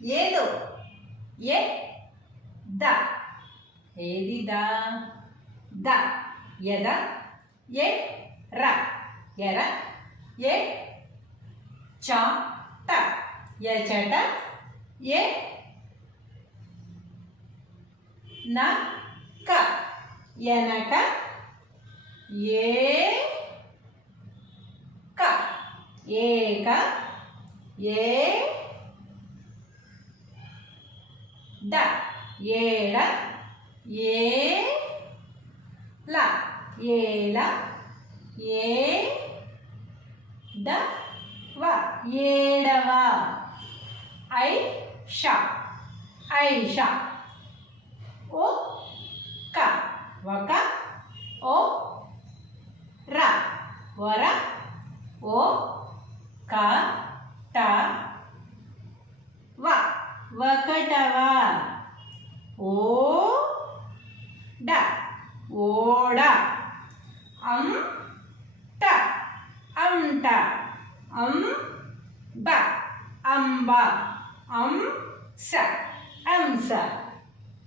ఏదో ఏ ద ఏది the the ఎద ఏ ర ఎర ఏ చ ట ఎచట ఏ న క ఎనక ఏ క ఏక ఏ డ ఏడ ఏ ల ఏల ఏ ద వ ఏడవ ఐ ష ఐష ఓ క వక ఓ ర వర ఓ క ట వ వకటవ ఓ డ ఓడ అం ట అంట అం బ అంబ అం స అంస